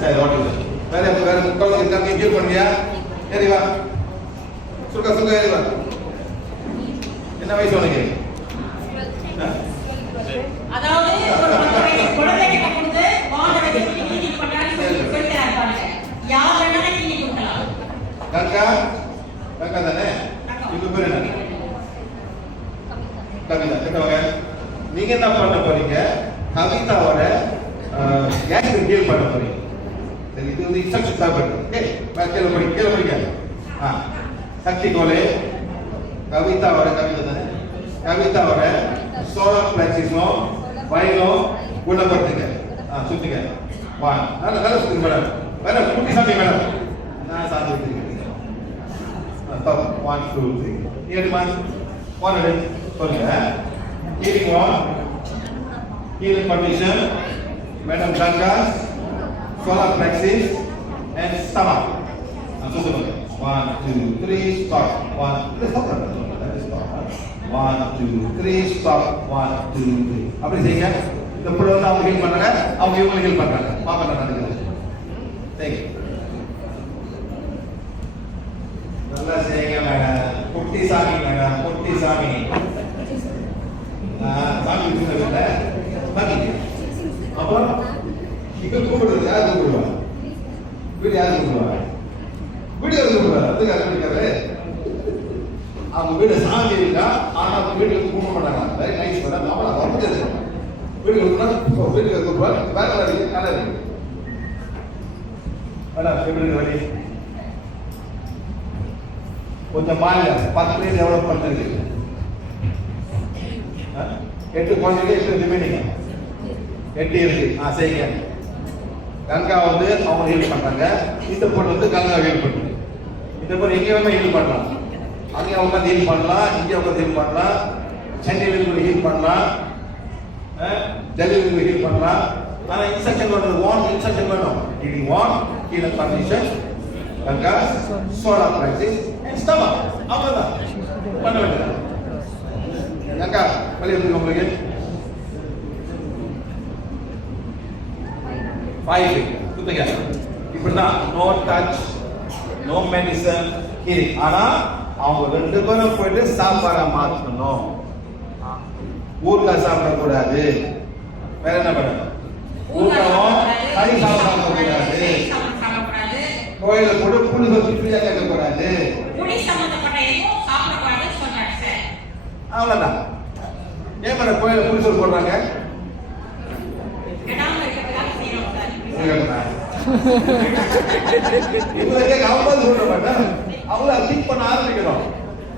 சரி ஓகே வேற வேற குழந்தை இருக்காங்க என்ஜாய் பண்ணியா ஏறி வா சுருக்கா சுருக்கா ஏறி வா என்ன வயசு உனக்கு அதாவது குழந்தைகிட்ட கொடுத்து வாழை நீதி பண்ணாடி சொல்லிக்கிறாங்க யார் வேணாலும் நீதி கொடுக்கலாம் கங்கா கங்கா தானே இது பேர் என்ன கவிதா கேட்டவங்க நீங்க என்ன பண்ண போறீங்க கவிதாவோட கேஸ் டீல் பண்ண போறீங்க சரி இது வந்து இன்ஸ்ட்ரக்ஷன் தான் கேள்வி படிக்க சக்தி கோலே கவிதாவோட கவிதை தானே கவிதாவோட சோலார் பிளெக்ஸிஸும் வயலும் குணப்படுத்துங்க சுத்துங்க வா நல்லா சுத்துங்க மேடம் மேடம் குட்டி சாமி மேடம் நான் சாமி வச்சிருக்கேன் 1 2 3 ஏடுமா போனது சொல்லுங்க healing condition madam Ganga solar plexus and stomach சுத்துங்க 1 2 3 stop 1 stop 1 2 3 stop 1 2 3 அப்படி செய்யுங்க இந்த புள்ள வந்து அவங்க ஹீல் பண்றாங்க அவங்க இவங்க ஹீல் பண்றாங்க பாப்பா நடக்குது சரி நல்லா செய்யுங்க மேடம் குட்டி சாமி மேடம் குட்டி சாமி சாமி சொல்லுங்க பாக்கி அப்புறம் இங்க கூப்பிடுறது யார் கூப்பிடுவா வீடு யார் கூப்பிடுவா வீடு யார் கூப்பிடுவா அதுக்கு அனுப்பிக்காரு அவங்க வீடு சாமி இருக்கா ஆனா அவங்க வீட்டுக்கு கூப்பிட மாட்டாங்க வெரி நைஸ் மேடம் அவளை வந்துது வீட்டுக்கு கூப்பிடுவா வேற இருக்கு நல்லா இருக்கு மேடம் எப்படி வழி கொஞ்சம் மாநில 10 பேர் டெவலப் பண்ணுறது 8 குழந்தைங்க 8 ரிமைனிங் 8 இருக்கு செய்யுங்க கங்கா வந்து அவங்க ஹீல் பண்றாங்க இந்த பொண்ணு வந்து கங்கா ஹீல் பண்ணுது இந்த பொண்ணு எங்க வேணா ஹீல் பண்ணலாம் அங்கே அவங்க ஹீல் பண்ணலாம் இங்கே அவங்க ஹீல் பண்ணலாம் சென்னையில ஹீல் பண்ணலாம் டெல்லியில ஹீல் பண்ணலாம் ஆனா இன்ஸ்ட்ரக்ஷன் வேணும் இன்ஸ்ட்ரக்ஷன் வேணும் இது ஹீல் கண்டிஷன் கங்கா சோலார் பிளெக்ஸிஸ் and stomach அவ்வளவுதான் பண்ண வேண்டியது கங்கா வெளியே வந்து உங்களுக்கு 5 குத்துங்க இப்படிதான் no touch no medicine healing ஆனா அவங்க ரெண்டு பேரும் போயிட்டு சாப்பாடை மாற்றணும் ஊறுகாய் சாப்பிடக்கூடாது வேற என்ன பண்ணணும் ஊறுகாயும் கறி சாப்பிடக்கூடாது கோயில கூட புளி வச்சு ஃப்ரீயா கேட்க கூடாது புளி சம்பந்தப்பட்ட எதுவும் சாப்பிடக்கூடாதுன்னு சொல்றாங்க சார் அவ்வளவுதான் ஏன் மேடம் கோயில புளி சோறு போடுறாங்க இவங்க கவர்மெண்ட் சொல்ற மாட்டேன் அவங்கள திங்க் பண்ண ஆரம்பிக்கணும்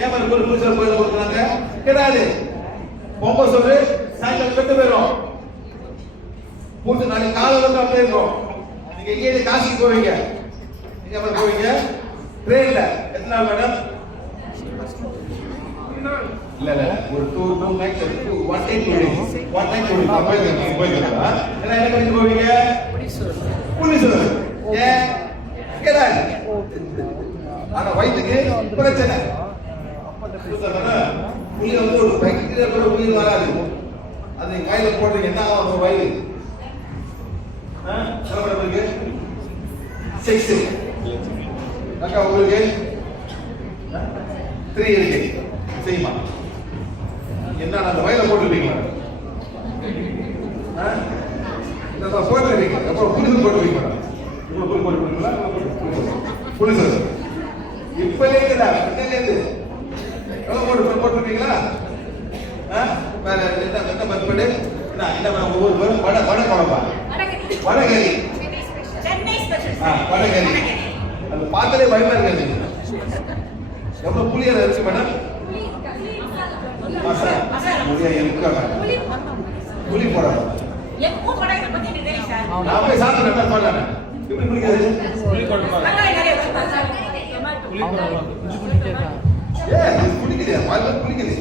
ஏன் மேடம் புளி சோறு கோயில கொடுக்குறாங்க கிடையாது பொங்கல் சோறு சாயங்காலம் கெட்டு போயிடும் பூட்டு நாளைக்கு காலை வந்து அப்படியே இருக்கும் நீங்க எங்கே காசிக்கு போவீங்க எங்க மேடம் போவீங்க ட்ரெயின்ல எத்தனை நாள் மேடம் இல்ல ஒரு 2 நைட்ஸ் 1 டே 2 டேஸ் 1 நைட் 2 டேஸ் போயிடுங்க என்ன கழிச்சு போவீங்க புலிசோறு ஏன் கேடாது ஆனா வயிற்றுக்கு பிரச்சனை புளி வந்து ஒரு பைக்கில கூட உயிர் வராது அது கையில போடுறீங்க என்ன ஆகும் ஒரு வயிறு இருக்கு 6 அக்கா உங்களுக்கு 3 இருக்கு செய்யுமா என்ன அந்த வயல போட்டுருப்பீங்களா இந்த போட்டுருப்பீங்க அப்புறம் புளிசு போட்டுருப்பீங்களா இவ்வளவு புளி போட்டுருப்பீங்களா புளிசு இப்ப இருக்குதா என்னது எவ்வளவு போட்டுருப்பீங்களா வேற என்ன மதிப்பீடு என்ன ஒவ்வொரு பேரும் வடை குழம்பா வடகறி வடகறி அது பார்த்தாலே பயமா இருக்காது எவ்வளவு புளியா இருக்கு மேடம் புளி போடாது நான் போய் சாப்பிட்டு சொல்றேன் எப்படி பிடிக்காது புளி குழம்பு புளிக்குது பால் புளிக்குது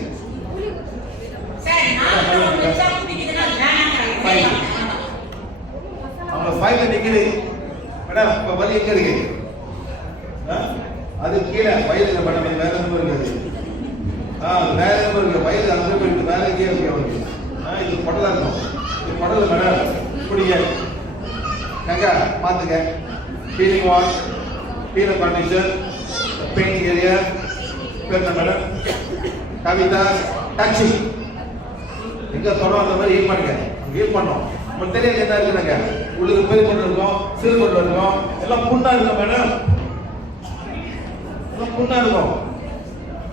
அவங்க 5 நிக்குது மேடம் இப்ப வலி எங்க இருக்கு அது கீழே வயதுல மேடம் வேற எதுவும் இருக்காது வேற எதுவும் இருக்கு வயது அந்த போயிட்டு வேற எங்கேயும் இருக்கு இது படலா இருக்கும் இது படல மேடம் இப்படியே எங்க பாத்துங்க ஃபீலிங் வால் ஃபீல் கண்டிஷன் பெயிண்டிங் ஏரியா பேர் மேடம் கவிதா டச்சிங் எங்க தொடரும் அந்த மாதிரி ஹீல் பண்ணுங்க ஹீல் பண்ணோம் உங்களுக்கு தெரியாது என்ன இருக்குதுங்க உள்ளுக்கு பெரிய கொண்டு இருக்கும் சிறு கொண்டு இருக்கும் எல்லாம் புண்ணா இருக்கும் மேடம் எல்லாம் புண்ணா இருக்கும்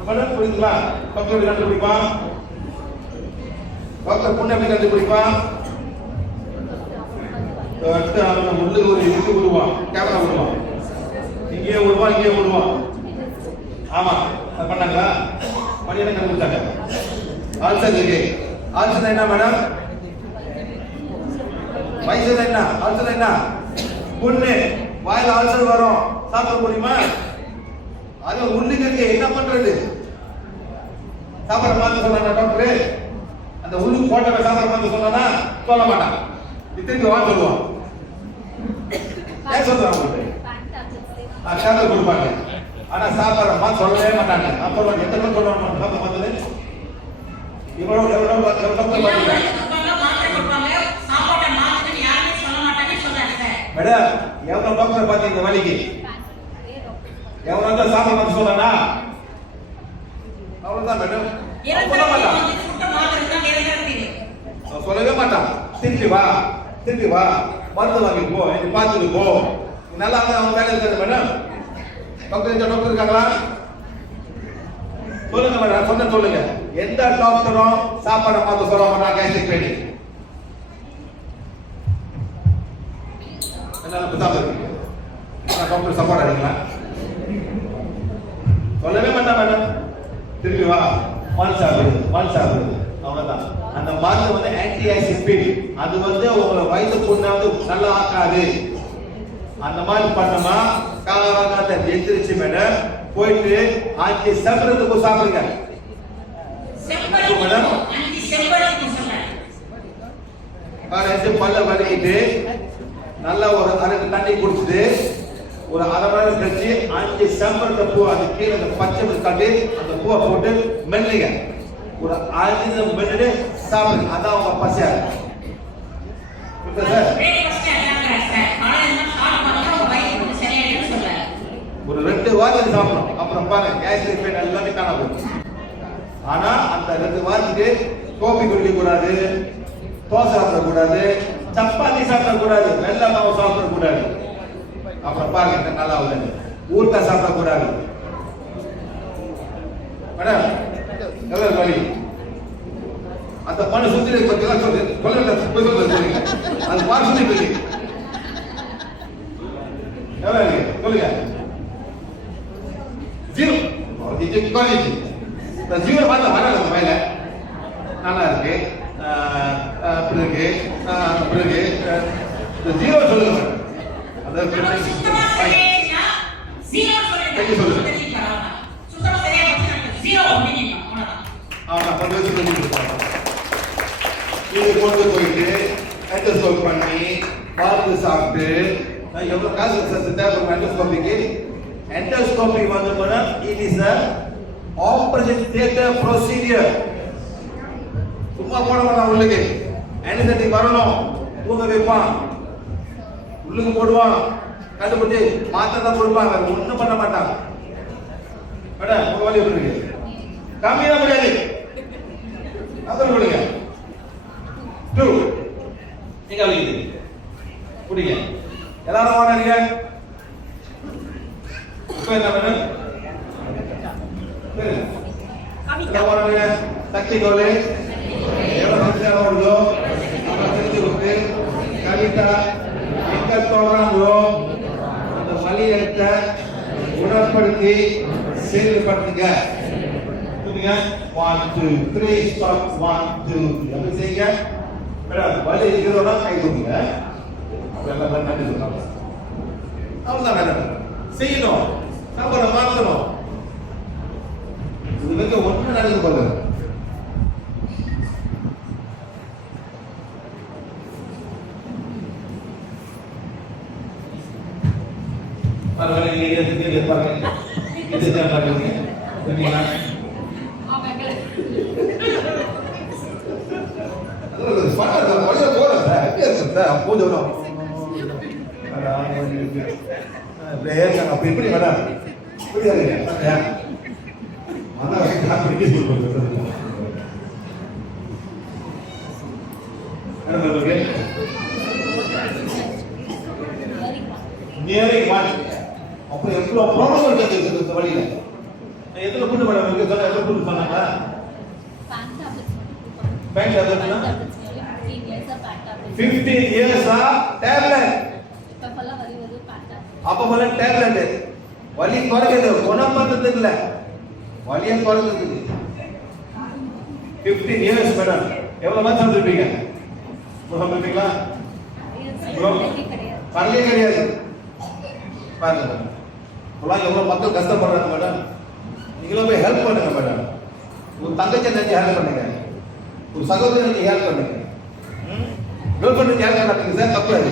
மேடம் புரியுதுங்களா டாக்டர் எப்படி கண்டுபிடிப்பான் டாக்டர் புண்ணை எப்படி கண்டுபிடிப்பான் உள்ளுக்கு ஒரு இது விடுவான் கேமரா விடுவான் இங்கேயே விடுவான் இங்கேயே விடுவான் ஆமா அது பண்ணாங்களா பண்ணி என்ன கண்டுபிடிச்சாங்க ஆல்சர் இருக்கு ஆல்சர் என்ன மேடம் வயசு என்ன ஆல்சர் என்ன புண்ணு வாயில ஆல்சர் வரும் சாப்பிட முடியுமா அது உள்ளுக்கு இருக்கு என்ன பண்றது சாப்பிட மாத்த சொன்னா டாக்டர் அந்த உள்ளுக்கு போட்ட சாப்பிட மாத்த சொன்னா சொல்ல மாட்டான் திருப்பி வா சொல்லுவான் ஏன் சொல்றாங்க சாப்பிட கொடுப்பாங்க ஆனா சாப்பிடறமா சொல்லவே மாட்டாங்க நான் சொல்லுவாங்க எத்தனை பேர் சொல்லுவாங்க சாப்பிட மாத்தது இவ்வளவு எவ்வளவு மேடம் எவ்வளவு டாக்டர் பாத்தீங்க இந்த வலிக்கு எவ்வளவு சாப்பிட மாத்த சொன்னா அவ்வளவுதான் மேடம் சொல்லவே மாட்டான் திருப்பி வா மருந்து வாங்கி போ நீ பார்த்துட்டு போ நல்லா அவங்க வேலை இருக்காது மேடம் டாக்டர் இருக்காங்களா சொல்லுங்க மேடம் சொன்ன சொல்லுங்க எந்த டாக்டரும் சாப்பாடை பார்த்து சொல்ல மாட்டாங்க கேஸ்ட்ரிக் பெயின் டாக்டர் சப்போர்ட் ஆகிங்களா சொல்லவே மாட்டான் மேடம் திருப்பி வா மண் சாப்பிடுது அவ்வளவுதான் அந்த மருந்து வந்து ஆன்டி ஆசிட் அது வந்து உங்க வயசு புண்ணாவது நல்லா ஆக்காது அந்த மாதிரி பண்ணமா காலகாலத்தை எந்திரிச்சு மேடம் போயிட்டு ஆக்கி சாப்பிடுறதுக்கு சாப்பிடுங்க மேடம் பல்ல வலிக்கிட்டு நல்லா ஒரு அரைக்கு தண்ணி குடிச்சிட்டு ஒரு அரை மணி நேரம் கழிச்சு 5 செம்பருத்தி பூ அது கீழே அந்த பச்சை தட்டி அந்த பூவை போட்டு மெல்லுங்க ஒரு 5 மினிட் சாப்பிடுங்க அதான் உங்க பசியா ஒரு 2 வாரத்துக்கு சாப்பிடணும் அப்புறம் பாருங்க கேஸ்ட்ரிக் பெயின் எல்லாமே காண போகும் ஆனா அந்த 2 வாரத்துக்கு கோபி குடிக்க கூடாது தோசை சாப்பிடக்கூடாது சப்பாத்தி சாப்பிடக்கூடாது வெள்ளை மாவு சாப்பிடக்கூடாது அப்புறம் பாருங்க நல்லா உள்ளது ஊறுகாய் சாப்பிடக்கூடாது மேடம் எவ்வளவு வலி அந்த பணம் சுத்தி பத்தி சொல்லுங்க சொல்லுங்க அது பார்த்து சொல்லி எவ்வளவு சொல்லுங்க ஜீரோ ஜீரோ பார்த்து வராது மேல நல்லா இருக்கு பிறகு ஜீரோ சொல்லுங்க கொண்டு போயிட்டு எண்டோஸ்கோப் பண்ணி பார்த்து சாப்பிட்டு எவ்வளவு காசு தேவைப்படும் எண்டோஸ்கோபிக்கு எண்டோஸ்கோபி வந்து it is operation theatre procedure சும்மா போட மாட்டான் உள்ளுக்கு ஆன்டிசெப்டிக் வரணும் தூங்க வைப்பான் உள்ளுக்கு போடுவான் கண்டுபிடிச்சு மாத்திரை தான் கொடுப்பாங்க ஒண்ணும் பண்ண மாட்டான் மேடம் உங்க வலி எப்படி இருக்கு கம்மியா முடியாது அப்புறம் கொடுங்க 2 நீங்க வலிக்குது குடிங்க எல்லாரும் வாங்க இப்போ என்ன மேடம் சக்தி கோலே எவ்வளவு வருதோ அப்புறம் தெரிஞ்சுக்கிட்டு கவிதா எங்க தோறாங்களோ அந்த வலி எடுத்த உணர்படுத்தி செயல்படுத்துங்க 1 2 3 ஸ்டாப் 1 2 எப்படி செய்யுங்க மேடம் வலி இருக்கிறோம்னா கை தூக்குங்க எல்லாம் நன்றி சொல்றாங்க அவ்வளவுதான் மேடம் செய்யணும் நம்பரை மாற்றணும் இது வந்து ஒன்று நடந்து போகுது பரவாயில்ல நீங்க எதுக்கு எதிர்பார்க்க எதுக்கு பாருங்க சரிங்களா அது ஃபன்னா வழியா போறேன் சார் பூஜை வரும் அப்ப எப்படி மேடம் புரியாதுங்க அதான் நியரிங் ஒன் அப்புறம் எவ்வளவு ப்ராப்ளம் இருக்குது இந்த வழியில எதுல கூட்டு மேடம் இருக்கு சொல்ல எவ்வளவு கூட்டு சொன்னாங்க பேங்க் டேப்லெட்னா 15 years டேப்லெட் அப்ப டேப்லெட் வலி குறைக்குது குணம் பண்றதுக்கு இல்ல வலியை குறைக்கிறதுக்கு 15 years மேடம் எவ்வளவு மந்த் சொல்லிருப்பீங்க சொல்லிருப்பீங்களா பரவாயில்ல கிடையாது பாருங்க உலகம் எவ்வளவு மக்கள் கஷ்டப்படுறாங்க மேடம் நீங்களும் போய் ஹெல்ப் பண்ணுங்க மேடம் ஒரு தங்கச்சி நினைச்சு ஹெல்ப் பண்ணுங்க ஒரு சகோதரி நினைச்சு ஹெல்ப் பண்ணுங்க கேர்ள் ஃப்ரெண்ட் ஹெல்ப் பண்ணாதீங்க சார் தப்பு அது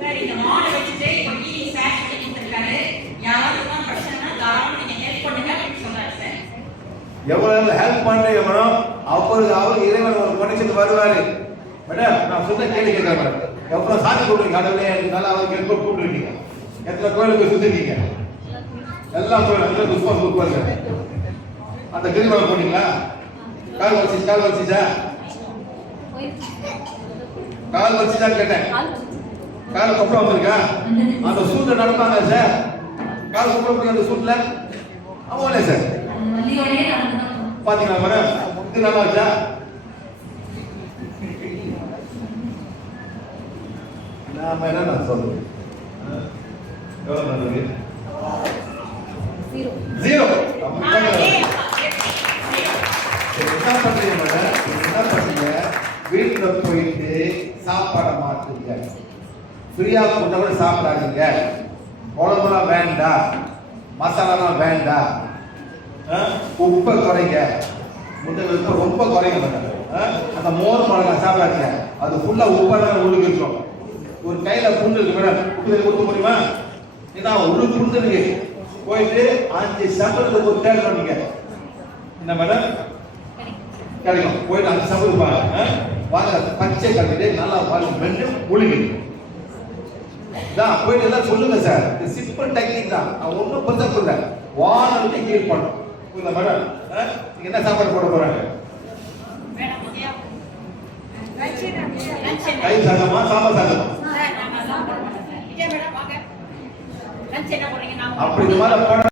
சார் இந்த மாடல் வச்சுட்டு இப்போ ஈவினிங் சார் சொல்லி கொடுத்துருக்காரு யாராவது பிரச்சனைனா தாராளமாக நீங்க ஹெல்ப் பண்ணுங்க அப்படின்னு சொல்றாரு சார் எவ்வளவு ஹெல்ப் பண்றீங்க மேடம் அவருக்கு இறைவன் ஒரு மனுஷன் வருவாரு மேடம் நான் சொன்ன கேள்வி கேட்கிறேன் மேடம் எவ்வளவு சாமி கூப்பிடுறீங்க கடவுளே நல்லா அவருக்கு ஹெல்ப் கூப்பிட்டுருக்கீங்க எத்தனை கோயிலுக்கு போய் சுத்திருக்கீங்க எல்லா கோயிலும் எல்லாம் புஷ்பம் கூப்பிடுவாங்க அந்த கிரிவலம் போனீங்களா கால் வச்சிச்சா கேட்டேன் கால கொப்பளம் வந்திருக்கா அந்த சூட்ல நடப்பாங்க சார் கால் கொப்பளம் அந்த சூட்ல ஆமாங்களே சார் பாத்தீங்களா மேடம் இது நல்லா வச்சா நாம என்ன நான் சொல்றேன் எவ்வளவு நல்லது ஜீரோ என்ன பண்றீங்க மேடம் என்ன பண்றீங்க வீட்டுல போயிட்டு சாப்பாடை மாத்துங்க ஃப்ரீயா கூட சாப்பிடாதீங்க குழம்புலாம் வேண்டாம் மசாலாலாம் வேண்டாம் உப்பை குறைங்க முதல்ல ரொம்ப குறைங்க மேடம் அந்த மோர் மிளகாய் சாப்பிடாதீங்க அது ஃபுல்லா உப்பெல்லாம் உள்ளுக்கு இருக்கும் ஒரு கையில புண்ணு இருக்கு மேடம் உப்பு கொடுக்க முடியுமா ஏன்னா ஒரு புண்ணு இருக்கு போயிட்டு 5 சம்பளத்துக்கு ஒரு டேல் பண்ணீங்க என்ன மேடம் கிடைக்கும் போயிட்டு 5 சம்பளம் பாருங்க வாங்க பச்சை கட்டிட்டு நல்லா பாருங்க மென்று முழுங்கி போயிட்டு எல்லாம் சொல்லுங்க சார் இது சிம்பிள் டெக்னிக் தான் நான் ஒன்றும் பெருசா சொல்ல வானத்தை ஹீல் பண்ணும் புரியுதா மேடம் நீங்க என்ன சாப்பாடு போட போறாங்க கை சாதமா சாம்பார் சாதமா அப்படி இந்த மாதிரி